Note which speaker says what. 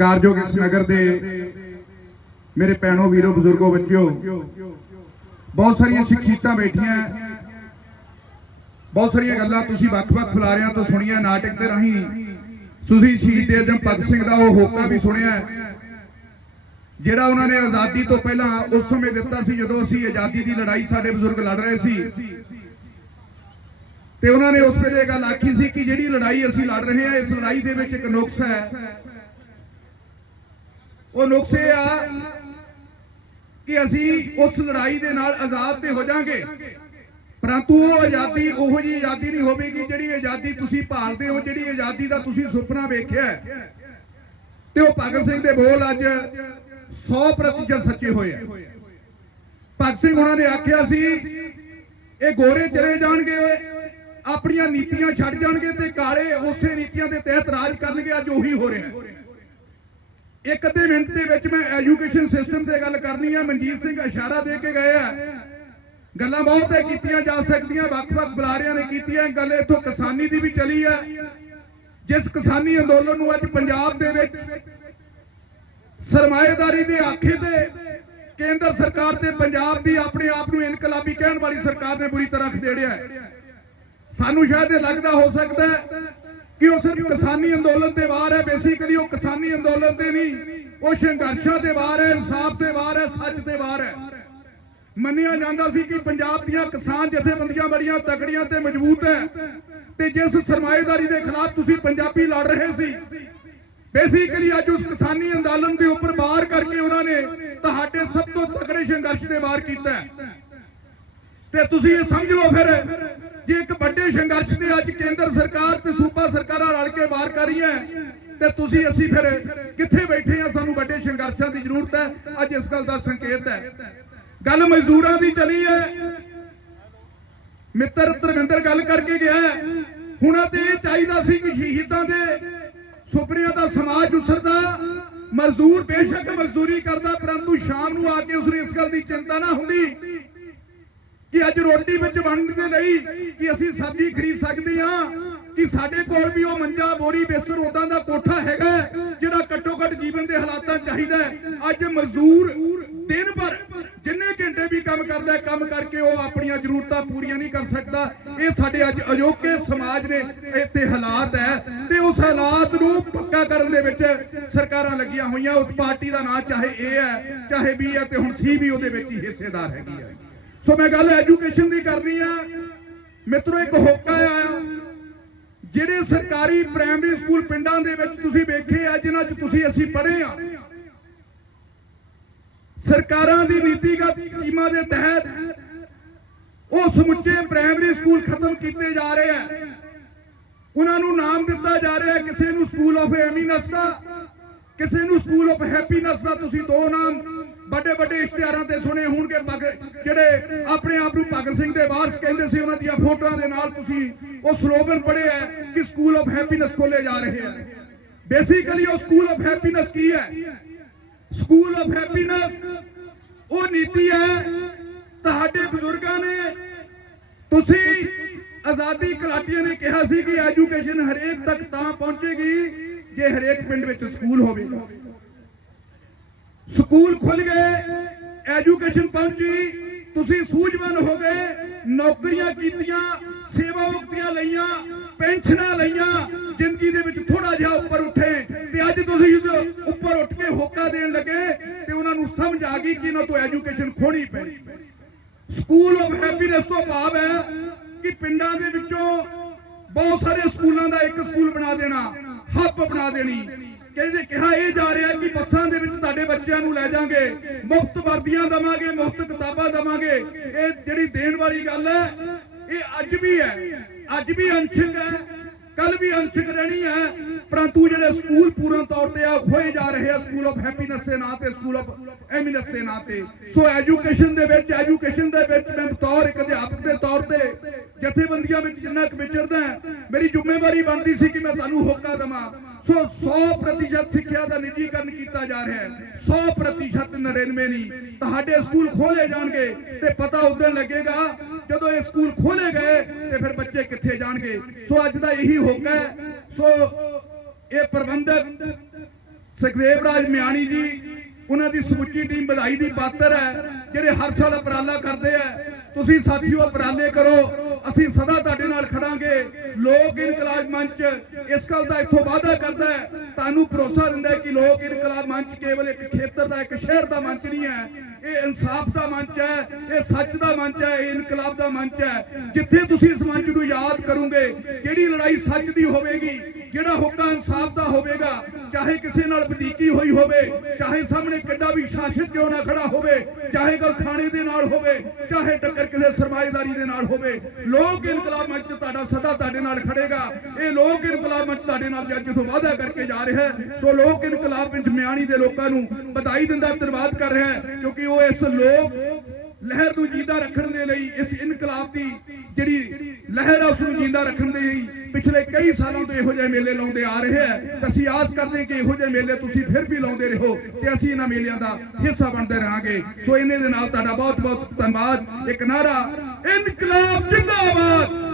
Speaker 1: ਸਤਿਕਾਰਯੋਗ ਇਸ ਨਗਰ ਦੇ ਮੇਰੇ ਭੈਣੋ, ਵੀਰੋ, ਬਜ਼ੁਰਗੋ, ਬੱਚਿਓ, ਬਹੁਤ ਸਾਰੀਆਂ ਸਿੱਖੀਤਾਂ ਬੈਠੀਆਂ। ਬਹੁਤ ਸਾਰੀਆਂ ਗੱਲਾਂ ਤੁਸੀਂ ਵੱਖ-ਵੱਖ ਫੁਲਾਰਿਆਂ ਤੋਂ ਸੁਣੀਆਂ ਨਾਟਕ ਦੇ ਰਾਹੀਂ। ਤੁਸੀਂ ਸ਼ਹੀਦ ਦੇ ਆਜਮ ਭਗਤ ਸਿੰਘ ਦਾ ਉਹ ਹੋਕਾ ਵੀ ਸੁਣਿਆ। ਜਿਹੜਾ ਉਹਨਾਂ ਨੇ ਆਜ਼ਾਦੀ ਤੋਂ ਪਹਿਲਾਂ ਉਸ ਸਮੇਂ ਦਿੱਤਾ ਸੀ ਜਦੋਂ ਅਸੀਂ ਆਜ਼ਾਦੀ ਦੀ ਲੜਾਈ ਸਾਡੇ ਬਜ਼ੁਰਗ ਲੜ ਰਹੇ ਸੀ। ਤੇ ਉਹਨਾਂ ਨੇ ਉਸ ਵੇਲੇ ਗੱਲ ਆਖੀ ਸੀ ਕਿ ਜਿਹੜੀ ਲੜਾਈ ਅਸੀਂ ਲੜ ਰਹੇ ਹਾਂ, ਇਸ ਲੜਾਈ ਦੇ ਵਿੱਚ ਇੱਕ ਨੁਕਸ ਹੈ। ਉਹ ਨੁਕਸ ਇਹ ਆ ਕਿ ਅਸੀਂ ਉਸ ਲੜਾਈ ਦੇ ਨਾਲ ਆਜ਼ਾਦ ਤੇ ਹੋ ਜਾਾਂਗੇ। ਪਰੰਤੂ ਉਹ ਆਜ਼ਾਦੀ, ਉਹੋ ਜੀ ਆਜ਼ਾਦੀ ਨਹੀਂ ਹੋਵੇਗੀ ਜਿਹੜੀ ਆਜ਼ਾਦੀ ਤੁਸੀਂ ਭਾਲਦੇ ਹੋ, ਜਿਹੜੀ ਆਜ਼ਾਦੀ ਦਾ ਤੁਸੀਂ ਸੁਪਨਾ ਵੇਖਿਆ ਤੇ ਉਹ ਭਗਤ ਸਿੰਘ ਦੇ ਬੋਲ ਅੱਜ 100% ਸੱਚੇ ਹੋਏ ਆ। ਭਗਤ ਸਿੰਘ ਉਹਨਾਂ ਨੇ ਆਖਿਆ ਸੀ, ਇਹ ਗੋਰੇ ਚਲੇ ਜਾਣਗੇ, ਆਪਣੀਆਂ ਨੀਤੀਆਂ ਛੱਡ ਜਾਣਗੇ ਤੇ ਕਾਲੇ ਉਸੇ ਨੀਤੀਆਂ ਦੇ ਤਹਿਤ ਰਾਜ ਕਰਨਗੇ, ਅੱਜ ਉਹੀ ਹੋ ਰਿਹਾ। ਇੱਕ ਅੱਧੇ ਮਿੰਟ ਦੇ ਵਿੱਚ ਮੈਂ ਐਜੂਕੇਸ਼ਨ ਸਿਸਟਮ ਤੇ ਗੱਲ ਕਰਨੀ ਆ। ਮਨਜੀਤ ਸਿੰਘ ਇਸ਼ਾਰਾ ਦੇ ਕੇ ਗਏ ਆ। ਗੱਲਾਂ ਬਹੁਤ ਹੈ ਕੀਤੀਆਂ ਜਾ ਸਕਦੀਆਂ, ਵੱਖ-ਵੱਖ ਬੁਲਾਰਿਆਂ ਨੇ ਕੀਤੀਆਂ। ਗੱਲ ਇੱਥੋਂ ਕਿਸਾਨੀ ਦੀ ਵੀ ਚਲੀ ਆ। ਜਿਸ ਕਿਸਾਨੀ ਅੰਦੋਲਨ ਨੂੰ ਅੱਜ ਪੰਜਾਬ ਦੇ ਵਿੱਚ ਸਰਮਾਏਦਾਰੀ ਦੇ ਆਖੇ ਤੇ ਕੇਂਦਰ ਸਰਕਾਰ ਤੇ ਪੰਜਾਬ ਦੀ ਆਪਣੇ ਆਪ ਨੂੰ ਇਨਕਲਾਬੀ ਕਹਿਣ ਵਾਲੀ ਸਰਕਾਰ ਨੇ ਬੁਰੀ ਤਰ੍ਹਾਂ ਖਦੇੜਿਆ ਹੈ। ਸਾਨੂੰ ਸ਼ਾਇਦ ਇਹ ਲੱਗਦਾ ਹੋ ਸਕਦਾ ਹੈ ਕਿ ਉਹ ਸਿਰਫ ਕਿਸਾਨੀ ਅੰਦੋਲਨ ਤੇ ਵਾਰ ਹੈ ਬੇਸਿਕਲੀ ਉਹ ਕਿਸਾਨੀ ਅੰਦੋਲਨ ਤੇ ਨਹੀਂ। ਉਹ ਸੰਘਰਸ਼ਾਂ ਦੇ ਬਾਹਰ ਹੈ, ਇਨਸਾਫ ਦੇ ਬਾਹਰ ਹੈ, ਸੱਚ ਦੇ ਬਾਹਰ ਹੈ। ਮੰਨਿਆ ਜਾਂਦਾ ਸੀ ਕਿ ਪੰਜਾਬ ਦੀਆਂ ਕਿਸਾਨ ਜਥੇਬੰਦੀਆਂ ਬੜੀਆਂ ਤਕੜੀਆਂ ਤੇ ਮਜ਼ਬੂਤ ਹੈ ਤੇ ਜਿਸ ਸਰਮਾਏਦਾਰੀ ਦੇ ਖਿਲਾਫ ਤੁਸੀਂ ਪੰਜਾਬੀ ਲੜ ਰਹੇ ਸੀ ਬੇਸਿਕਲੀ ਅੱਜ ਉਸ ਕਿਸਾਨੀ ਅੰਦੋਲਨ ਦੇ ਉੱਪਰ ਵਾਰ ਕਰਕੇ ਉਹਨਾਂ ਨੇ ਤੁਹਾਡੇ ਸਭ ਤੋਂ ਤਕੜੇ ਸੰਘਰਸ਼ ਤੇ ਵਾਰ ਕੀਤਾ ਤੇ ਤੁਸੀਂ ਇਹ ਸਮਝ ਲਓ ਫਿਰ, ਜੇ ਇੱਕ ਵੱਡੇ ਸੰਘਰਸ਼ ਤੇ ਅੱਜ ਕੇਂਦਰ ਸਰਕਾਰ ਤੇ ਸਰਕਾਰਾਂ ਰਲ ਕੇ ਵਾਰ ਕਰ ਰਹੀਆਂ ਤੇ ਤੁਸੀਂ ਅਸੀਂ ਫਿਰ ਕਿੱਥੇ ਬੈਠੇ ਆ? ਸਾਨੂੰ ਵੱਡੇ ਸੰਘਰਸ਼ਾਂ ਦੀ ਜ਼ਰੂਰਤ ਹੈ। ਅੱਜ ਇਸ ਗੱਲ ਦਾ ਸੰਕੇਤ ਹੈ। ਗੱਲ ਮਜ਼ਦੂਰਾਂ ਦੀ ਚਲੀ ਹੈ। ਮਿੱਤਰ ਧਰਮਿੰਦਰ ਗੱਲ ਕਰਕੇ ਗਿਆ ਹੈ। ਤੇ ਇਹ ਚਾਹੀਦਾ ਸੀ ਕਿ ਸ਼ਹੀਦਾਂ ਦੇ ਸੁਪਨਿਆਂ ਦਾ ਸਮਾਜ ਉਸਰਦਾ। ਮਜ਼ਦੂਰ ਬੇਸ਼ੱਕ ਮਜ਼ਦੂਰੀ ਕਰਦਾ, ਪਰੰਤੂ ਸ਼ਾਮ ਨੂੰ ਆ ਕੇ ਉਸ ਨੂੰ ਇਸ ਗੱਲ ਦੀ ਚਿੰਤਾ ਨਾ ਹੁੰਦੀ ਕਿ ਅੱਜ ਰੋਟੀ ਵਿੱਚ ਬਣਨ ਦੇ ਲਈ ਕਿ ਅਸੀਂ ਸਬਜ਼ੀ ਖਰੀਦ ਸਕਦੇ ਹਾਂ। ਕਿ ਸਾਡੇ ਕੋਲ ਵੀ ਉਹ ਮੰਜਾ, ਬੋਰੀ, ਬਿਸਤਰ ਉਦਾਂ ਦਾ ਕੋਠਾ ਹੈਗਾ ਜਿਹੜਾ ਘੱਟੋ ਘੱਟ ਜੀਵਨ ਦੇ ਹਾਲਾਤਾਂ ਚਾਹੀਦਾ ਅੱਜ ਮਜ਼ਦੂਰ ਦਿਨ ਭਰ ਜਿੰਨੇ ਘੰਟੇ ਵੀ ਕੰਮ ਕਰਦਾ ਕੰਮ ਕਰਕੇ ਉਹ ਆਪਣੀਆਂ ਜ਼ਰੂਰਤਾਂ ਪੂਰੀਆਂ ਨਹੀਂ ਕਰ ਸਕਦਾ। ਇਹ ਸਾਡੇ ਅੱਜ ਅਜੋਕੇ ਸਮਾਜ ਨੇ ਇੱਥੇ ਹਾਲਾਤ ਹੈ ਤੇ ਉਸ ਹਾਲਾਤ ਨੂੰ ਪੱਕਾ ਕਰਨ ਦੇ ਵਿੱਚ ਸਰਕਾਰਾਂ ਲੱਗੀਆਂ ਹੋਈਆਂ। ਉਸ ਪਾਰਟੀ ਦਾ ਨਾਂ ਚਾਹੇ ਇਹ ਹੈ, ਚਾਹੇ ਵੀ ਹੈ ਤੇ ਹੁਣ ਸੀ ਵੀ ਉਹਦੇ ਵਿੱਚ ਹੀ ਹਿੱਸੇਦਾਰ ਹੈਗੀ ਹੈ। ਸੋ ਮੈਂ ਗੱਲ ਐਜੂਕੇਸ਼ਨ ਦੀ ਕਰਨੀ ਆ। ਮਿੱਤਰੋ, ਇੱਕ ਹੋਕਾ ਆ ਜਿਹੜੇ ਸਰਕਾਰੀ ਪ੍ਰਾਇਮਰੀ ਸਕੂਲ ਪਿੰਡਾਂ ਦੇ ਵਿੱਚ ਤੁਸੀਂ ਵੇਖੇ ਆ, ਜਿਨ੍ਹਾਂ 'ਚ ਤੁਸੀਂ ਅਸੀਂ ਪੜ੍ਹੇ ਆ, ਸਰਕਾਰਾਂ ਦੀ ਨੀਤੀਗਤ ਸਕੀਮਾਂ ਦੇ ਤਹਿਤ ਉਹ ਸਮੁੱਚੇ ਪ੍ਰਾਇਮਰੀ ਸਕੂਲ ਖਤਮ ਕੀਤੇ ਜਾ ਰਹੇ ਆ। ਉਹਨਾਂ ਨੂੰ ਨਾਮ ਦਿੱਤਾ ਜਾ ਰਿਹਾ, ਕਿਸੇ ਨੂੰ ਸਕੂਲ ਆਫ ਐਮੀਨੈਸ ਦਾ ਕਿਸੇ ਨੂੰ ਸਕੂਲ ਆਫ ਹੈਪੀਨੈਸ ਦਾ ਤੁਸੀਂ ਦੋ ਨਾਮ ਵੱਡੇ ਵੱਡੇ ਇਸ਼ਤਿਹਾਰਾਂ ਤੇ ਸੁਣੇ ਹੋਣਗੇ ਜਿਹੜੇ ਆਪਣੇ ਆਪ ਨੂੰ ਭਗਤ ਸਿੰਘ ਦੇ ਵਾਰਸ ਕਹਿੰਦੇ ਸੀ, ਉਹਨਾਂ ਦੀਆਂ ਫੋਟੋਆਂ ਦੇ ਨਾਲ ਤੁਸੀਂ ਉਹ ਸਲੋਗਨ ਪੜ੍ਹਿਆ ਕਿ ਸਕੂਲ ਆਫ ਹੈਪੀਨੈਸ ਖੋਲੇ ਜਾ ਰਹੇ ਆ। ਬੇਸਿਕਲੀ ਉਹ ਸਕੂਲ ਆਫ ਹੈਪੀਨੈਸ ਕੀ ਹੈ? ਸਕੂਲ ਆਫ ਹੈਪੀਨੈਸ ਉਹ ਨੀਤੀ ਹੈ, ਤੁਹਾਡੇ ਬਜ਼ੁਰਗਾਂ ਨੇ, ਤੁਸੀਂ ਆਜ਼ਾਦੀ ਘੁਲਾਟੀਆਂ ਨੇ ਕਿਹਾ ਸੀ ਕਿ ਐਜੂਕੇਸ਼ਨ ਹਰੇਕ ਤੱਕ ਤਾਂ ਪਹੁੰਚੇਗੀ, ਜੇ ਹਰੇਕ ਪਿੰਡ ਵਿੱਚ ਸਕੂਲ ਹੋਵੇ। ਸਕੂਲ ਖੁੱਲ ਗਏ ਐਜੂਕੇਸ਼ਨ ਪਹੁੰਚੀ ਤੁਸੀਂ ਸੂਝਵਾਨ ਹੋ ਗਏ, ਨੌਕਰੀਆਂ ਕੀਤੀਆਂ, ਸੇਵਾ ਮੁਕਤੀਆਂ ਲਈਆਂ, ਪੈਨਸ਼ਨਾਂ ਲਈਆਂ, ਜ਼ਿੰਦਗੀ ਦੇ ਵਿੱਚ ਥੋੜਾ ਜਿਹਾ ਉੱਪਰ ਉੱਠੇ ਤੇ ਅੱਜ ਤੁਸੀਂ ਉੱਪਰ ਉੱਠ ਕੇ ਹੋਕਾ ਦੇਣ ਲੱਗੇ ਤੇ ਉਹਨਾਂ ਨੂੰ ਸਮਝ ਆ ਗਈ ਕਿ ਇਹਨਾਂ ਤੋਂ ਐਜੂਕੇਸ਼ਨ ਖੋਣੀ ਪੈਣੀ। ਸਕੂਲ ਆਫ ਹੈਪੀਨੈਸ ਤੋਂ ਭਾਵ ਹੈ ਕਿ ਪਿੰਡਾਂ ਦੇ ਵਿੱਚੋਂ ਬਹੁਤ ਸਾਰੇ ਸਕੂਲਾਂ ਦਾ ਇੱਕ ਸਕੂਲ ਬਣਾ ਦੇਣਾ ਹੱਬ ਬਣਾ ਦੇਣੀ। ਕਹਿੰਦੇ ਕਿਹਾ ਇਹ ਜਾ ਰਿਹਾ ਕਿ ਬੱਸਾਂ ਬੱਚਿਆਂ ਨੂੰ ਲੈ ਜਾਾਂਗੇ ਮੁਫਤ ਵਰਦੀਆਂ ਦਵਾਂਗੇ, ਮੁਫਤ ਕਿਤਾਬਾਂ ਦਵਾਂਗੇ। ਇਹ ਜਿਹੜੀ ਦੇਣ ਵਾਲੀ ਗੱਲ ਹੈ, ਇਹ ਅੱਜ ਵੀ ਹੈ, ਅੱਜ ਵੀ ਅੰਸ਼ਕ ਹੈ ਕੱਲ ਵੀ ਅੰਸ਼ਕ ਰਹਿਣੀ ਹੈ। ਪਰੰਤੂ ਜਿਹੜੇ ਸਕੂਲ ਪੂਰਨ ਤੌਰ ਤੇ ਆ, ਖੋਏ ਜਾ ਰਹੇ ਆ ਸਕੂਲ ਆਫ ਹੈਪੀਨੈਸ ਦੇ ਨਾਂ ਤੇ, ਸਕੂਲ ਆਫ ਐਮਿਨੈਸ ਦੇ ਨਾਂ ਤੇ। ਸੋ ਐਜੂਕੇਸ਼ਨ ਦੇ ਵਿੱਚ ਐਜੂਕੇਸ਼ਨ ਦੇ ਵਿੱਚ ਮੈਂ ਬਤੌਰ ਇੱਕ ਅਧਿਆਪਕ ਦੇ ਤੌਰ ਤੇ ਜਥੇਬੰਦੀਆਂ ਵਿੱਚ ਜਿੰਨਾ ਕੁ ਵਿਚਰਦਾ ਮੇਰੀ ਜ਼ਿੰਮੇਵਾਰੀ ਬਣਦੀ ਸੀ ਕਿ ਮੈਂ ਤੁਹਾਨੂੰ ਹੋਕਾ ਦਵਾਂ। ਸੋ 100% ਸਿੱਖਿਆ ਦਾ ਨਿੱਜੀਕਰਨ ਕੀਤਾ ਜਾ ਰਿਹਾ ਹੈ। 100% 99 ਨਹੀਂ। ਤੁਹਾਡੇ ਸਕੂਲ ਖੋਲੇ ਜਾਣਗੇ ਤੇ ਪਤਾ ਉਦੋਂ ਲੱਗੇਗਾ, ਜਦੋਂ ਇਹ ਸਕੂਲ ਖੋਲੇ ਗਏ ਤੇ ਫਿਰ ਬੱਚੇ ਕਿੱਥੇ ਜਾਣਗੇ। ਸੋ ਅੱਜ ਦਾ ਇਹੀ ਹੋਕਾ ਹੈ। ਸੋ ਇਹ ਪ੍ਰਬੰਧਕ ਸੁਖਦੇਵ ਰਾਜ ਮਿਆਣੀ ਜੀ, ਉਹਨਾਂ ਦੀ ਸਮੁੱਚੀ ਟੀਮ ਵਧਾਈ ਦੀ ਪਾਤਰ ਹੈ, ਜਿਹੜੇ ਹਰ ਸਾਲ ਉਪਰਾਲਾ ਕਰਦੇ ਆ। ਤੁਸੀਂ ਸਾਥੀਓ, ਉਪਰਾਲੇ ਕਰੋ। ਅਸੀਂ ਸਦਾ ਤੁਹਾਡੇ ਨਾਲ ਖੜਾਂਗੇ। ਲੋਕ ਇਨਕਲਾਬ ਮੰਚ ਇਸ ਗੱਲ ਦਾ ਇੱਥੋਂ ਵਾਅਦਾ ਕਰਦਾ ਹੈ। ਤੁਹਾਨੂੰ ਭਰੋਸਾ ਦਿੰਦਾ ਕਿ ਲੋਕ ਇਨਕਲਾਬ ਮੰਚ ਕੇਵਲ ਇੱਕ ਖੇਤਰ ਦਾ, ਇੱਕ ਸ਼ਹਿਰ ਦਾ ਮੰਚ ਨਹੀਂ ਹੈ। ਇਹ ਇਨਸਾਫ ਦਾ ਮੰਚ ਹੈ, ਇਹ ਸੱਚ ਦਾ ਮੰਚ ਹੈ, ਇਹ ਇਨਕਲਾਬ ਦਾ ਮੰਚ ਹੈ। ਜਿੱਥੇ ਤੁਸੀਂ ਇਸ ਮੰਚ ਨੂੰ ਯਾਦ ਕਰੋਗੇ, ਜਿਹੜੀ ਲੜਾਈ ਸੱਚ ਦੀ ਹੋਵੇਗੀ ਜਿਹੜਾ ਹੁਕਮ ਇਨਸਾਫ ਦਾ ਹੋਵੇਗਾ, ਚਾਹੇ ਕਿਸੇ ਨਾਲ ਵਧੀਕੀ ਹੋਈ ਹੋਵੇ, ਚਾਹੇ ਸਾਹਮਣੇ ਕਿੱਡਾ ਵੀ ਸ਼ਾਸਕ ਕਿਉਂ ਨਾ ਖੜਾ ਹੋਵੇ, ਚਾਹੇ ਗੱਲ ਥਾਣੇ ਦੇ ਨਾਲ ਹੋਵੇ, ਚਾਹੇ ਟੱਕਰ ਕਿਸੇ ਸਰਮਾਏਦਾਰੀ ਦੇ ਨਾਲ ਹੋਵੇ, ਲੋਕ ਇਨਕਲਾਬ ਮੰਚ ਤੁਹਾਡਾ ਸਦਾ ਤੁਹਾਡੇ ਨਾਲ ਖੜੇਗਾ। ਇਹ ਲੋਕ ਇਨਕਲਾਬ ਮੰਚ ਤੁਹਾਡੇ ਨਾਲ ਅੱਜ ਤੋਂ ਵਾਅਦਾ ਕਰਕੇ ਜਾ ਰਿਹਾ ਹੈ। ਸੋ ਲੋਕ ਇਨਕਲਾਬ ਵਿੱਚ ਮਿਆਣੀ ਦੇ ਲੋਕਾਂ ਨੂੰ ਵਧਾਈ ਦਿੰਦਾ, ਧੰਨਵਾਦ ਕਰ ਰਿਹਾ ਕਿਉਂਕਿ ਉਹ ਇਸ ਲੋਕ ਲਹਿਰ ਨੂੰ ਜਿੰਦਾ ਰੱਖਣ ਦੇ ਲਈ ਇਸ ਇਨਕਲਾਬ ਦੀ ਜਿਹੜੀ ਲਹਿਰ ਆ, ਉਸ ਨੂੰ ਜਿੰਦਾ ਰੱਖਣ ਦੇ ਲਈ ਪਿਛਲੇ ਕਈ ਸਾਲਾਂ ਤੋਂ ਇਹੋ ਜਿਹੇ ਮੇਲੇ ਲਾਉਂਦੇ ਆ ਰਹੇ ਆ। ਅਸੀਂ ਆਸ ਕਰਦੇ ਹਾਂ ਕਿ ਇਹੋ ਜਿਹੇ ਮੇਲੇ ਤੁਸੀਂ ਫਿਰ ਵੀ ਲਾਉਂਦੇ ਰਹੋ ਤੇ ਅਸੀਂ ਇਹਨਾਂ ਮੇਲਿਆਂ ਦਾ ਹਿੱਸਾ ਬਣਦੇ ਰਹਾਂਗੇ। ਸੋ ਇਹਨੇ ਦੇ ਨਾਲ ਤੁਹਾਡਾ ਬਹੁਤ ਬਹੁਤ ਧੰਨਵਾਦ। ਇੱਕ ਨਾਰਾ, ਇਨਕਲਾਬ ਜਿੰਦਾਬਾਦ!